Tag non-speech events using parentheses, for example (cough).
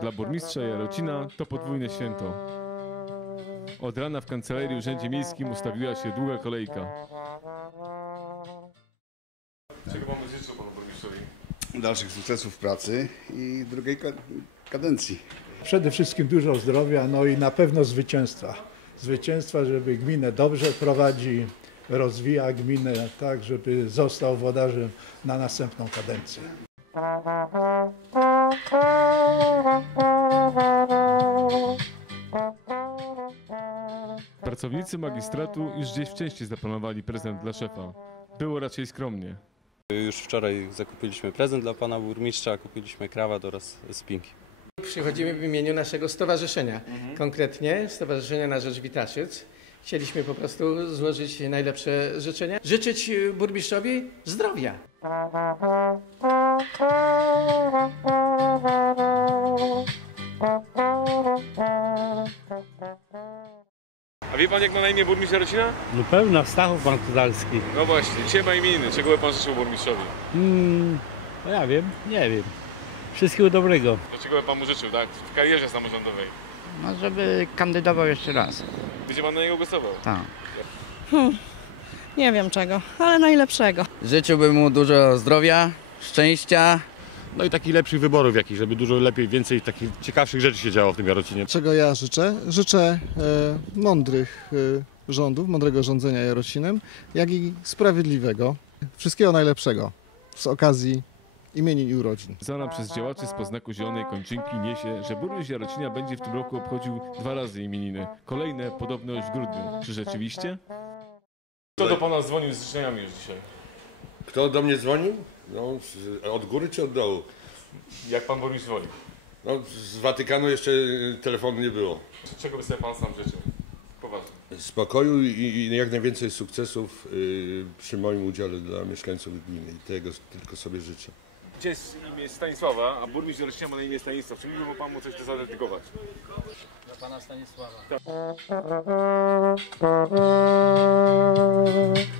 Dla burmistrza Jarocina to podwójne święto. Od rana w kancelarii Urzędzie Miejskim ustawiła się długa kolejka. Czego mamy życzył panu burmistrzowi? dalszych sukcesów w pracy i drugiej ka- kadencji. Przede wszystkim dużo zdrowia, no i na pewno zwycięstwa. Zwycięstwa, żeby gminę dobrze prowadzi, rozwija gminę tak, żeby został włodarzem na następną kadencję. Pracownicy magistratu już gdzieś wcześniej zaplanowali prezent dla szefa. Było raczej skromnie. Już wczoraj zakupiliśmy prezent dla pana burmistrza, kupiliśmy krawat oraz spinki. Przychodzimy w imieniu naszego stowarzyszenia, konkretnie Stowarzyszenia na Rzecz Witaszyc. Chcieliśmy po prostu złożyć najlepsze życzenia. Życzyć burmistrzowi zdrowia. A wie pan jak ma na imię burmistrz Jarocina? No pełna, Stachów Martudalski. No właśnie, dzisiaj ma imieniny. Czego by pan życzył burmistrzowi? Hmm, no ja wiem, nie wiem. Wszystkiego dobrego. Dlaczego by pan mu życzył, tak? W karierze samorządowej. No, żeby kandydował jeszcze raz. Będzie pan na niego głosował? Tak. Nie wiem czego, ale najlepszego. Życzyłbym mu dużo zdrowia, szczęścia. No i takich lepszych wyborów jakichś, żeby dużo lepiej, więcej takich ciekawszych rzeczy się działo w tym Jarocinie. Czego ja życzę? Życzę e, mądrych e, rządów, mądrego rządzenia Jarocinem, jak i sprawiedliwego. Wszystkiego najlepszego z okazji imienin i urodzin. Znana przez działaczy z poznaku Zielonej Kończynki niesie, że burmistrz Jarocina będzie w tym roku obchodził dwa razy imieniny. Kolejne podobno już w grudniu. Czy rzeczywiście? Kto do pana dzwonił z życzeniami już dzisiaj? Kto do mnie dzwonił? No, z, od góry czy od dołu? Jak pan burmistrz woli? No, z Watykanu jeszcze y, telefonu nie było. Czego by sobie pan sam życzył? Poważnie. Spokoju i, i jak najwięcej sukcesów y, przy moim udziale dla mieszkańców gminy. I tego tylko sobie życzę. Gdzie jest imię Stanisława, a burmistrz Jarocina ma na imię Stanisław. Czy mógłby pan mu coś zadedykować? Dla pana Stanisława. Thank (laughs)